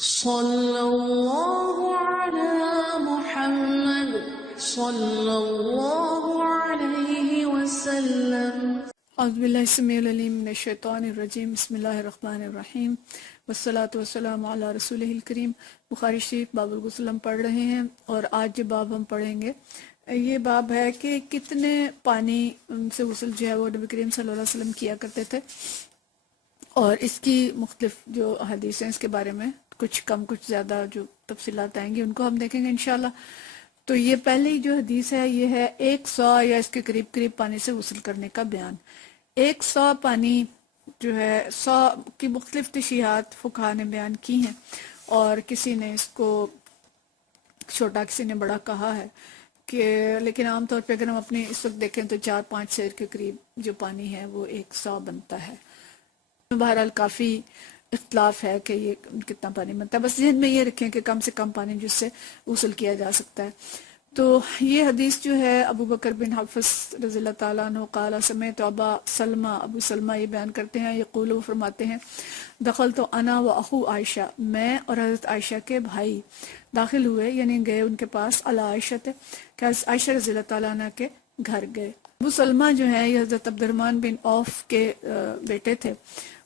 صلی اللہ علی محمد صلی اللہ علیہ وسلم۔ اعوذ باللہ السمیع العلیم من الشیطان الرجیم، بسم اللہ الرحمن الرحیم، والصلاة والسلام علی رسولہ الکریم۔ بخاری شریف باب الغسل ہم پڑھ رہے ہیں، اور آج جو باب ہم پڑھیں گے یہ باب ہے کہ کتنے پانی سے غسل جو ہے وہ نبی کریم صلی اللہ علیہ وسلم کیا کرتے تھے، اور اس کی مختلف جو حدیث ہیں اس کے بارے میں کچھ کم کچھ زیادہ جو تفصیلات آئیں گی ان کو ہم دیکھیں گے انشاءاللہ۔ تو یہ پہلی جو حدیث ہے یہ ہے 100 یا اس کے قریب قریب پانی سے غسل کرنے کا بیان۔ 100 پانی جو ہے 100 کی مختلف تشریحات فقہا نے بیان کی ہیں، اور کسی نے اس کو چھوٹا کسی نے بڑا کہا ہے کہ، لیکن عام طور پہ اگر ہم اپنے اس وقت دیکھیں تو 4-5 سیر کے قریب جو پانی ہے وہ 100 بنتا ہے۔ بہرحال کافی اختلاف ہے کہ یہ کتنا پانی بنتا ہے، بس ذہن میں یہ رکھیں کہ کم سے کم پانی جس سے غسل کیا جا سکتا ہے۔ تو یہ حدیث جو ہے ابو بکر بن حفص رضی اللہ تعالیٰ عنہ قال سمعت ابا سلمہ، ابو سلمہ یہ بیان کرتے ہیں، یقول وہ فرماتے ہیں دخلت انا و اخو عائشہ، میں اور حضرت عائشہ کے بھائی داخل ہوئے، یعنی گئے ان کے پاس، علی عائشہ کہ عائشہ رضی اللہ تعالیٰ عنہ کے گھر گئے۔ ابو سلمہ جو ہے یہ حضرت عبد الرحمن بن عوف کے بیٹے تھے،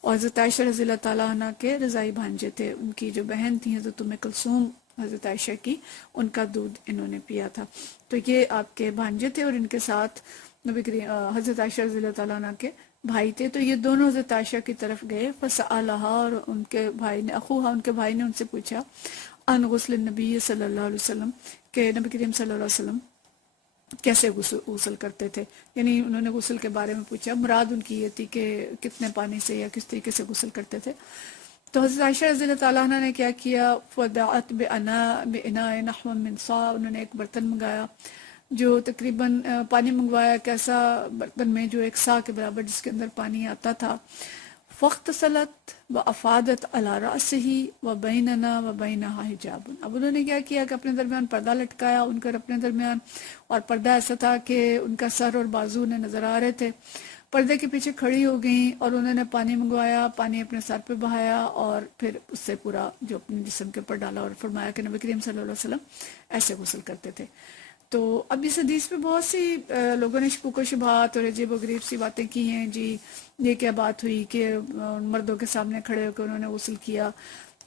اور حضرت عائشہ رضی اللہ تعالیٰ عنہ کے رضائی بھانجے تھے۔ ان کی جو بہن تھی حضرت ام کلثوم حضرت عائشہ کی، ان کا دودھ انہوں نے پیا تھا، تو یہ آپ کے بھانجے تھے، اور ان کے ساتھ نبی کریم حضرت عائشہ رضی اللہ تعالیٰ عنہ کے بھائی تھے۔ تو یہ دونوں حضرت عائشہ کی طرف گئے، فسألہا، اور ان کے بھائی نے، اخوہا ان کے بھائی نے ان سے پوچھا، عن غسل النبی صلی اللہ علیہ وسلم، کہ نبی کریم صلی اللہ علیہ وسلم کیسے غسل کرتے تھے، یعنی انہوں نے غسل کے بارے میں پوچھا، مراد ان کی یہ تھی کہ کتنے پانی سے یا کس طریقے سے غسل کرتے تھے۔ تو حضرت عائشہ رضی اللہ تعالیٰ عنہ نے کیا کیا، فدعت بإناء نحو من صاع، انہوں نے ایک برتن منگایا جو تقریباً پانی منگوایا کیسا برتن میں جو 1 صاع کے برابر جس کے اندر پانی آتا تھا، فاغتسلت وافادت علی رأسہ وبیننا وبینہا حجاب۔ اب انہوں نے کیا کیا کہ اپنے درمیان پردہ لٹکایا ان کا اپنے درمیان، اور پردہ ایسا تھا کہ ان کا سر اور بازو انہیں نظر آ رہے تھے، پردے کے پیچھے کھڑی ہو گئیں، اور انہوں نے پانی منگوایا، پانی اپنے سر پہ بہایا، اور پھر اس سے پورا جو اپنے جسم کے اوپر ڈالا، اور فرمایا کہ نبی کریم صلی اللہ علیہ وسلم ایسے غسل کرتے تھے۔ تو اب اس حدیث پہ بہت سی لوگوں نے شکوک و شبہات اور عجیب و غریب سی باتیں کی ہیں، جی یہ کیا بات ہوئی کہ مردوں کے سامنے کھڑے ہو کے انہوں نے غسل کیا،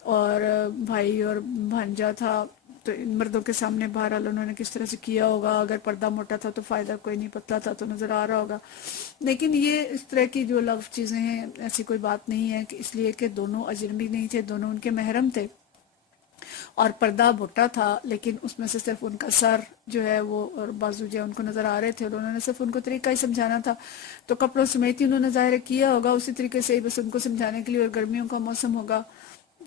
اور بھائی اور بھانجا تھا تو مردوں کے سامنے بہرحال انہوں نے کس طرح سے کیا ہوگا، اگر پردہ موٹا تھا تو فائدہ کوئی نہیں، پتلا تھا تو نظر آ رہا ہوگا۔ لیکن یہ اس طرح کی جو لفظ چیزیں ہیں ایسی کوئی بات نہیں ہے، کہ اس لیے کہ دونوں اجنبی نہیں تھے، دونوں ان کے محرم تھے، اور پردہ موٹا تھا، لیکن اس میں سے صرف ان کا سر جو ہے وہ اور بازو جو ہے ان کو نظر آ رہے تھے، اور انہوں نے صرف ان کو طریقہ ہی سمجھانا تھا، تو کپڑوں سمیت ہی انہوں نے ظاہر کیا ہوگا اسی طریقے سے ہی، بس ان کو سمجھانے کے لیے، اور گرمیوں کا موسم ہوگا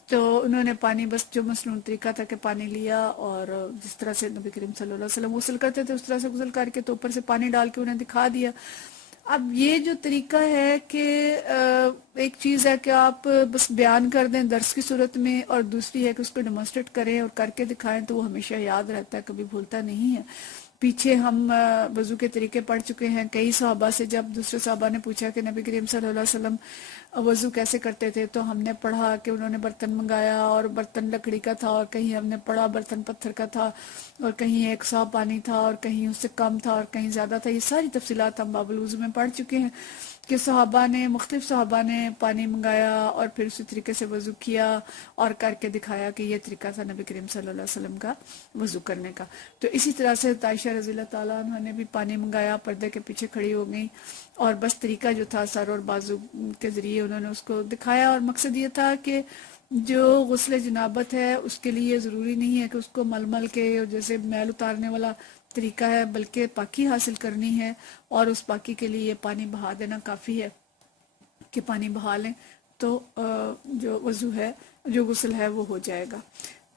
تو انہوں نے پانی بس جو مسنون طریقہ تھا کہ پانی لیا، اور جس طرح سے نبی کریم صلی اللہ علیہ وسلم غسل کرتے تھے اس طرح سے غسل کر کے تو اوپر سے پانی ڈال کے انہیں دکھا دیا۔ اب یہ جو طریقہ ہے کہ ایک چیز ہے کہ آپ بس بیان کر دیں درس کی صورت میں، اور دوسری ہے کہ اس کو ڈیمونسٹریٹ کریں اور کر کے دکھائیں، تو وہ ہمیشہ یاد رہتا ہے، کبھی بھولتا نہیں ہے۔ پیچھے ہم وضو کے طریقے پڑھ چکے ہیں کئی صحابہ سے، جب دوسرے صحابہ نے پوچھا کہ نبی کریم صلی اللہ علیہ وسلم وضو کیسے کرتے تھے، تو ہم نے پڑھا کہ انہوں نے برتن منگایا، اور برتن لکڑی کا تھا، اور کہیں ہم نے پڑھا برتن پتھر کا تھا، اور کہیں 1 صاع پانی تھا، اور کہیں اس سے کم تھا، اور کہیں زیادہ تھا۔ یہ ساری تفصیلات ہم باب الوضو میں پڑھ چکے ہیں کہ صحابہ نے، مختلف صحابہ نے پانی منگایا اور پھر اسی طریقے سے وضو کیا، اور کر کے دکھایا کہ یہ طریقہ تھا نبی کریم صلی اللہ علیہ وسلم کا وضو کرنے کا۔ تو اسی طرح سے عائشہ رضی اللہ تعالیٰ عنہ نے بھی پانی منگایا، پردے کے پیچھے کھڑی ہو گئیں، اور بس طریقہ جو تھا سر اور بازو کے ذریعے انہوں نے اس کو دکھایا، اور مقصد یہ تھا کہ جو غسل جنابت ہے اس کے لیے ضروری نہیں ہے کہ اس کو مل مل کے جیسے میل اتارنے والا طریقہ ہے، بلکہ پاکی حاصل کرنی ہے، اور اس پاکی کے لیے پانی بہا دینا کافی ہے کہ پانی بہا لیں تو جو وضو ہے، جو غسل ہے وہ ہو جائے گا۔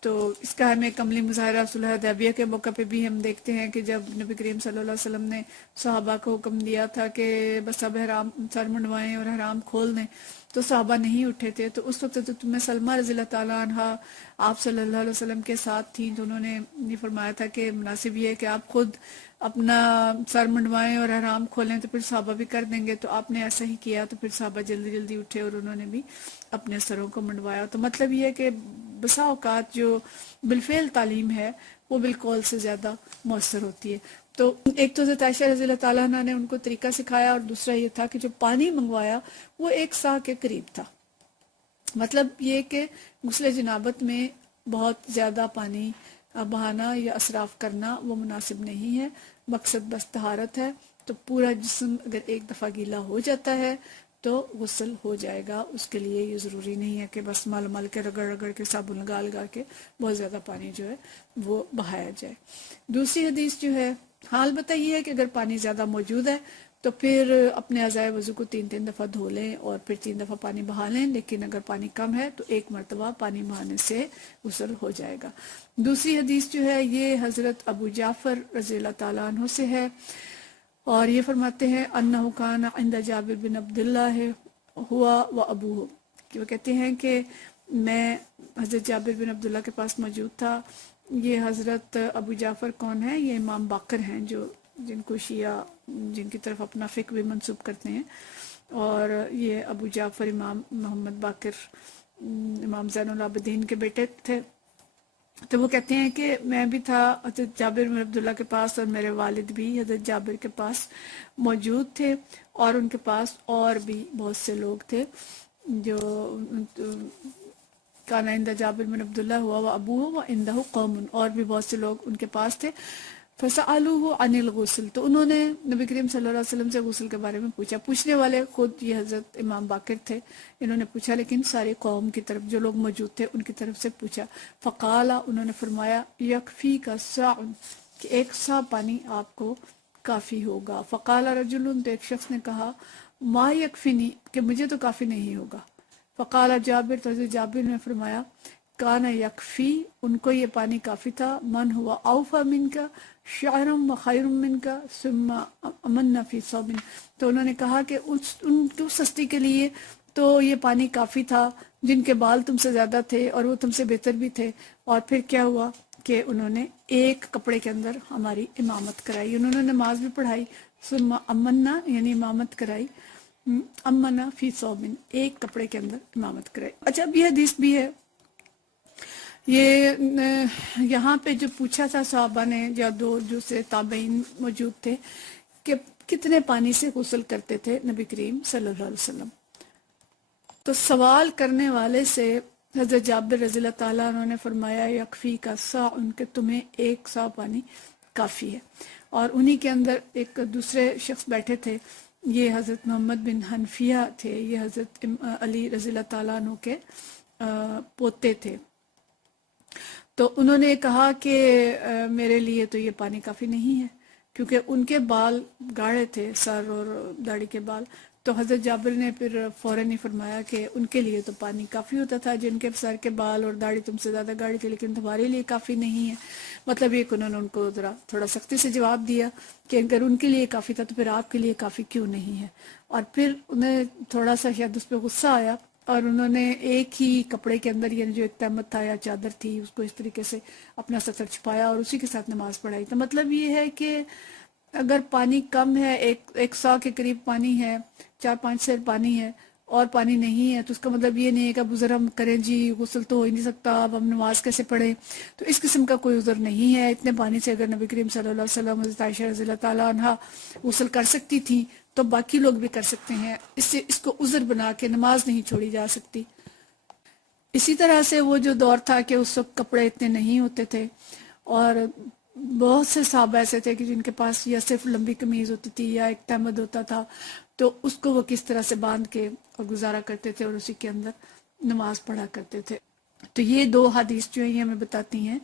تو اس کا ہمیں عملی مظاہرہ صلح حدیبیہ کے موقع پہ بھی ہم دیکھتے ہیں کہ جب نبی کریم صلی اللہ علیہ وسلم نے صحابہ کو حکم دیا تھا کہ بس اب احرام سر منڈوائیں اور احرام کھول دیں، تو صحابہ نہیں اٹھے تھے، تو اس وقت تو تمہیں سلمہ رضی اللہ تعالیٰ عنہ آپ صلی اللہ علیہ وسلم کے ساتھ تھیں، تو انہوں نے یہ فرمایا تھا کہ مناسب یہ ہے کہ آپ خود اپنا سر منڈوائیں اور احرام کھولیں تو پھر صحابہ بھی کر دیں گے، تو آپ نے ایسا ہی کیا، تو پھر صحابہ جلدی جلدی اٹھے اور انہوں نے بھی اپنے سروں کو منڈوایا۔ تو مطلب یہ ہے کہ بسا اوقات جو بالفعل تعلیم ہے وہ بالقول سے زیادہ مؤثر ہوتی ہے. تو ایک تو حضرت عائشہ رضی اللہ تعالیٰ عنہ نے ان کو طریقہ سکھایا، اور دوسرا یہ تھا کہ جو پانی منگوایا وہ 1 سا کے قریب تھا. مطلب یہ کہ غسل جنابت میں بہت زیادہ پانی بہانا یا اسراف کرنا وہ مناسب نہیں ہے. مقصد بس طہارت ہے. تو پورا جسم اگر ایک دفعہ گیلا ہو جاتا ہے تو غسل ہو جائے گا. اس کے لیے یہ ضروری نہیں ہے کہ بس مل مل کے رگڑ رگڑ کے صابن لگا کے بہت زیادہ پانی جو ہے وہ بہایا جائے. دوسری حدیث جو ہے حال بتائیے ہے کہ اگر پانی زیادہ موجود ہے تو پھر اپنے اعضائے وضو کو 3 دفعہ دھو لیں اور پھر 3 دفعہ پانی بہا لیں. لیکن اگر پانی کم ہے تو 1 مرتبہ پانی بہانے سے غسل ہو جائے گا. دوسری حدیث جو ہے یہ حضرت ابو جعفر رضی اللہ تعالیٰ عنہ سے ہے، اور یہ فرماتے ہیں انہو کان عند جابر بن عبداللہ ہوا و ابوہ، کہ وہ کہتے ہیں کہ میں حضرت جابر بن عبداللہ کے پاس موجود تھا. یہ حضرت ابو جعفر کون ہے؟ یہ امام باقر ہیں، جو جن کو شیعہ جن کی طرف اپنا فقہ بھی منسوب کرتے ہیں. اور یہ ابو جعفر امام محمد باقر امام زین العابدین کے بیٹے تھے. تو وہ کہتے ہیں کہ میں بھی تھا حضرت جابر بن عبداللہ کے پاس، اور میرے والد بھی حضرت جابر کے پاس موجود تھے، اور ان کے پاس اور بھی بہت سے لوگ تھے جو کانا عند جابر بن عبداللہ ہوا و ابوہ و عندہ قوم، اور بھی بہت سے لوگ ان کے پاس تھے. فسألوہ عن الغسل، تو انہوں نے نبی کریم صلی اللہ علیہ وسلم سے غسل کے بارے میں پوچھا. پوچھنے والے خود یہ حضرت امام باقر تھے، انہوں نے پوچھا، لیکن ساری قوم کی طرف جو لوگ موجود تھے ان کی طرف سے پوچھا. فقالا، انہوں نے فرمایا، یکفی کا ساع، کہ 1 سا پانی آپ کو کافی ہوگا. فقال رجل، تو ایک شخص نے کہا، ما یکفینی، کہ مجھے تو کافی نہیں ہوگا. فقال جابر، تو حضرت جابر نے فرمایا، کانا یکفی، ان کو یہ پانی کافی تھا، من ہوا اوفا من کا شعرم و خیر من کا ثم امن فی صوب. تو انہوں نے کہا کہ ان کی سستی کے لیے تو یہ پانی کافی تھا جن کے بال تم سے زیادہ تھے اور وہ تم سے بہتر بھی تھے. اور پھر کیا ہوا کہ انہوں نے 1 کپڑے کے اندر ہماری امامت کرائی، انہوں نے نماز بھی پڑھائی. ثم امنا، یعنی امامت کرائی، امنا فی صوبن، 1 کپڑے کے اندر امامت کرائی. اچھا، اب یہ حدیث بھی ہے، یہ یہاں پہ جو پوچھا تھا صحابہ نے یا جو سے تابعین موجود تھے کہ کتنے پانی سے غسل کرتے تھے نبی کریم صلی اللہ علیہ وسلم. تو سوال کرنے والے سے حضرت جابر رضی اللہ تعالیٰ انہوں نے فرمایا، یکفی کا سا، ان کے تمہیں 1 سا پانی کافی ہے. اور انہی کے اندر ایک دوسرے شخص بیٹھے تھے، یہ حضرت محمد بن حنفیہ تھے، یہ حضرت علی رضی اللہ تعالیٰ عنہ کے پوتے تھے. تو انہوں نے کہا کہ میرے لیے تو یہ پانی کافی نہیں ہے، کیونکہ ان کے بال گاڑے تھے، سر اور داڑھی کے بال. تو حضرت جابر نے پھر فوراً ہی فرمایا کہ ان کے لیے تو پانی کافی ہوتا تھا جن کے سر کے بال اور داڑھی تم سے زیادہ گاڑی تھی، لیکن تمہارے لیے کافی نہیں ہے. مطلب یہ کہ انہوں نے ان کو تھوڑا سختی سے جواب دیا کہ اگر ان کے لیے کافی تھا تو پھر آپ کے لیے کافی کیوں نہیں ہے. اور پھر انہیں تھوڑا سا شاید اس پہ غصہ آیا، اور انہوں نے 1 ہی کپڑے کے اندر، یعنی جو ایک تہمت تھا یا چادر تھی، اس کو اس طریقے سے اپنا سطر چھپایا اور اسی کے ساتھ نماز پڑھائی. تو مطلب یہ ہے کہ اگر پانی کم ہے، 1 سا کے قریب پانی ہے، 4-5 سیر پانی ہے اور پانی نہیں ہے، تو اس کا مطلب یہ نہیں ہے کہ اب عذر ہم کریں، جی غسل تو ہو ہی نہیں سکتا، اب ہم نماز کیسے پڑھیں. تو اس قسم کا کوئی عذر نہیں ہے. اتنے پانی سے اگر نبی کریم صلی اللہ علیہ وسلم، حضرت عائشہ رضی اللہ تعالیٰ عنہ غسل کر سکتی تھی تو باقی لوگ بھی کر سکتے ہیں. اس کو عذر بنا کے نماز نہیں چھوڑی جا سکتی. اسی طرح سے وہ جو دور تھا کہ اس وقت کپڑے اتنے نہیں ہوتے تھے، اور بہت سے صحابہ ایسے تھے کہ جن کے پاس یا صرف لمبی قمیض ہوتی تھی یا ایک تہمد ہوتا تھا، تو اس کو وہ کس طرح سے باندھ کے اور گزارا کرتے تھے اور اسی کے اندر نماز پڑھا کرتے تھے. تو یہ 2 حدیث جو ہیں یہ ہمیں بتاتی ہیں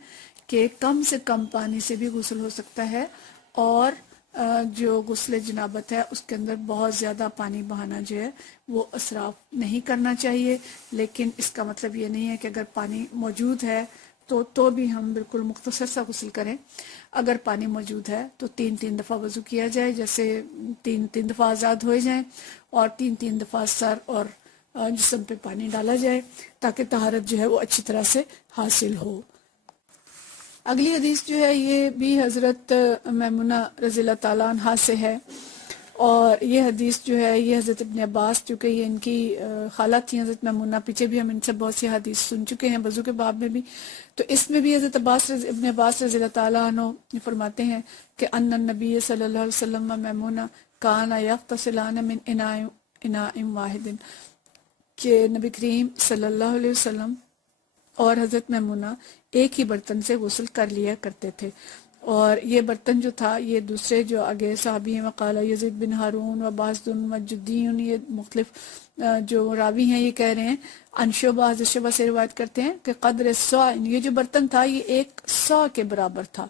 کہ کم سے کم پانی سے بھی غسل ہو سکتا ہے، اور جو غسل جنابت ہے اس کے اندر بہت زیادہ پانی بہانا جو ہے وہ اسراف نہیں کرنا چاہیے. لیکن اس کا مطلب یہ نہیں ہے کہ اگر پانی موجود ہے تو بھی ہم بالکل مختصر سا غسل کریں. اگر پانی موجود ہے تو 3 دفعہ وضو کیا جائے، جیسے 3 دفعہ آزاد ہوئے جائیں، اور 3 دفعہ سر اور جسم پہ پانی ڈالا جائے تاکہ طہارت جو ہے وہ اچھی طرح سے حاصل ہو. اگلی حدیث جو ہے یہ بھی حضرت میمونہ رضی اللہ تعالیٰ عنہ سے ہے، اور یہ حدیث جو ہے یہ حضرت ابن عباس، چونکہ یہ ان کی خالہ تھی حضرت میمونہ، پیچھے بھی ہم ان سے بہت سی حدیث سن چکے ہیں وضو کے باب میں بھی، تو اس میں بھی حضرت ابن عباس رضی اللہ تعالیٰ عنہ فرماتے ہیں کہ ان النبی صلی اللہ علیہ وسلم و میمونہ کانا یغتسلان من اناء واحد، کہ نبی کریم صلی اللہ علیہ وسلم اور حضرت میمونہ ایک ہی برتن سے غسل کر لیا کرتے تھے، اور یہ برتن جو تھا یہ دوسرے جو آگے صحابی ہیں وقال یزید بن ہارون و باز مجدین، یہ مختلف جو راوی ہیں یہ کہہ رہے ہیں انشبہ حضرت شبہ سے روایت کرتے ہیں کہ قدر سا، یہ جو برتن تھا یہ 1 سا کے برابر تھا،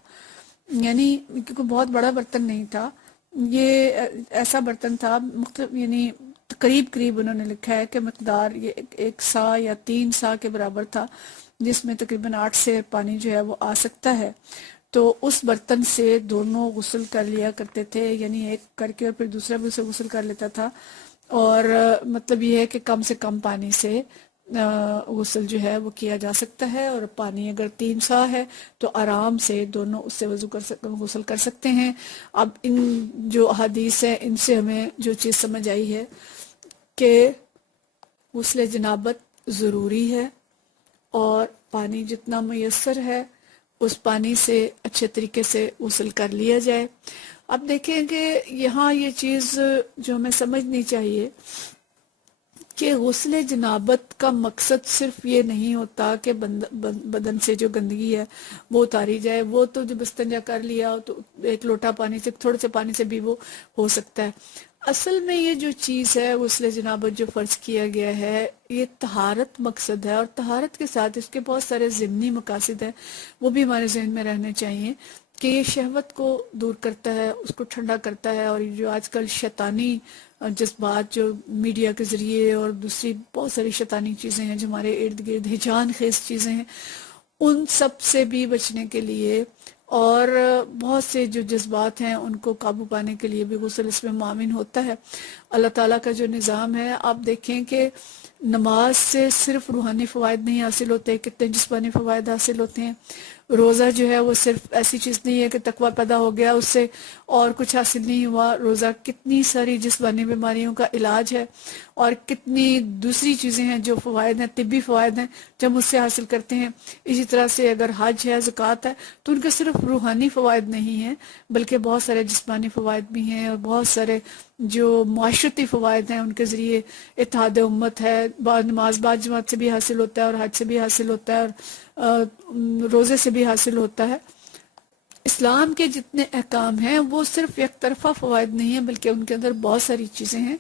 یعنی کیونکہ بہت بڑا برتن نہیں تھا، یہ ایسا برتن تھا مختلف، یعنی قریب انہوں نے لکھا ہے کہ مقدار یہ 1 سا یا 3 سا کے برابر تھا، جس میں تقریباً 8 سے پانی جو ہے وہ آ سکتا ہے، تو اس برتن سے دونوں غسل کر لیا کرتے تھے، یعنی ایک کر کے اور پھر دوسرا بھی اسے غسل کر لیتا تھا، اور مطلب یہ ہے کہ کم سے کم پانی سے غسل جو ہے وہ کیا جا سکتا ہے، اور پانی اگر 3 سا ہے تو آرام سے دونوں اس سے غسل کر سکتے ہیں۔ اب ان جو احادیث ہیں ان سے ہمیں جو چیز سمجھ آئی ہے کہ غسل جنابت ضروری ہے، اور پانی جتنا میسر ہے اس پانی سے اچھے طریقے سے غسل کر لیا جائے۔ اب دیکھیں کہ یہاں یہ چیز جو ہمیں سمجھنی چاہیے کہ غسل جنابت کا مقصد صرف یہ نہیں ہوتا کہ بدن سے جو گندگی ہے وہ اتاری جائے، وہ تو جب استنجا کر لیا تو 1 لوٹا پانی سے، تھوڑے سے پانی سے بھی وہ ہو سکتا ہے۔ اصل میں یہ جو چیز ہے غسل جنابت جو فرض کیا گیا ہے یہ طہارت مقصد ہے، اور طہارت کے ساتھ اس کے بہت سارے ضمنی مقاصد ہیں، وہ بھی ہمارے ذہن میں رہنے چاہیے کہ یہ شہوت کو دور کرتا ہے، اس کو ٹھنڈا کرتا ہے، اور جو آج کل شیطانی جذبات جو میڈیا کے ذریعے اور دوسری بہت ساری شیطانی چیزیں ہیں جو ہمارے ارد گرد ہیجان خیز چیزیں ہیں، ان سب سے بھی بچنے کے لیے اور بہت سے جو جذبات ہیں ان کو قابو پانے کے لیے بھی غسل اس میں معاون ہوتا ہے۔ اللہ تعالیٰ کا جو نظام ہے، آپ دیکھیں کہ نماز سے صرف روحانی فوائد نہیں حاصل ہوتے، کتنے جسمانی فوائد حاصل ہوتے ہیں۔ روزہ جو ہے وہ صرف ایسی چیز نہیں ہے کہ تقویٰ پیدا ہو گیا اس سے اور کچھ حاصل نہیں ہوا، روزہ کتنی ساری جسمانی بیماریوں کا علاج ہے، اور کتنی دوسری چیزیں ہیں جو فوائد ہیں، طبی فوائد ہیں جو ہم اس سے حاصل کرتے ہیں۔ اسی طرح سے اگر حج ہے، زکوٰۃ ہے، تو ان کے صرف روحانی فوائد نہیں ہیں بلکہ بہت سارے جسمانی فوائد بھی ہیں، اور بہت سارے جو معاشرتی فوائد ہیں، ان کے ذریعے اتحاد امت ہے، نماز بعد جماعت سے بھی حاصل ہوتا ہے، اور حج سے بھی حاصل ہوتا ہے، اور روزے سے بھی حاصل ہوتا ہے۔ اسلام کے جتنے احکام ہیں وہ صرف یک طرفہ فوائد نہیں ہیں بلکہ ان کے اندر بہت ساری چیزیں ہیں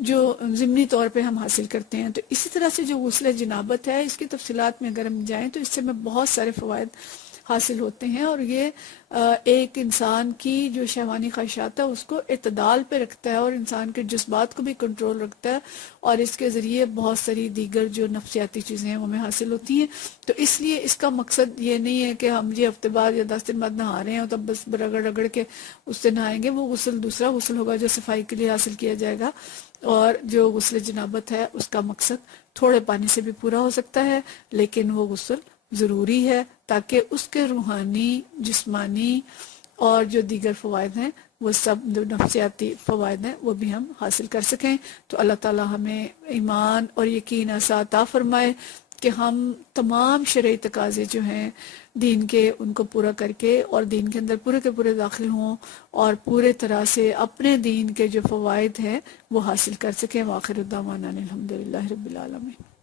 جو ضمنی طور پہ ہم حاصل کرتے ہیں۔ تو اسی طرح سے جو غسل جنابت ہے اس کی تفصیلات میں اگر ہم جائیں تو اس سے ہمیں بہت سارے فوائد حاصل ہوتے ہیں، اور یہ ایک انسان کی جو شہوانی خواہشات ہے اس کو اعتدال پہ رکھتا ہے، اور انسان کے جذبات کو بھی کنٹرول رکھتا ہے، اور اس کے ذریعے بہت ساری دیگر جو نفسیاتی چیزیں ہیں وہ ہمیں حاصل ہوتی ہیں۔ تو اس لیے اس کا مقصد یہ نہیں ہے کہ ہم یہ ہفتے بعد یا 10 دن بعد نہا رہے ہیں تب بس رگڑ کے اس سے نہائیں گے، وہ غسل دوسرا غسل ہوگا جو صفائی کے لیے حاصل کیا جائے گا، اور جو غسل جنابت ہے اس کا مقصد تھوڑے پانی سے بھی پورا ہو سکتا ہے، لیکن وہ غسل ضروری ہے تاکہ اس کے روحانی، جسمانی اور جو دیگر فوائد ہیں وہ سب جو نفسیاتی فوائد ہیں وہ بھی ہم حاصل کر سکیں۔ تو اللہ تعالیٰ ہمیں ایمان اور یقین ایسا عطا فرمائے کہ ہم تمام شرعی تقاضے جو ہیں دین کے ان کو پورا کر کے اور دین کے اندر پورے کے پورے داخل ہوں، اور پورے طرح سے اپنے دین کے جو فوائد ہیں وہ حاصل کر سکیں۔ وآخر دعوانا الحمدللہ رب العالمین۔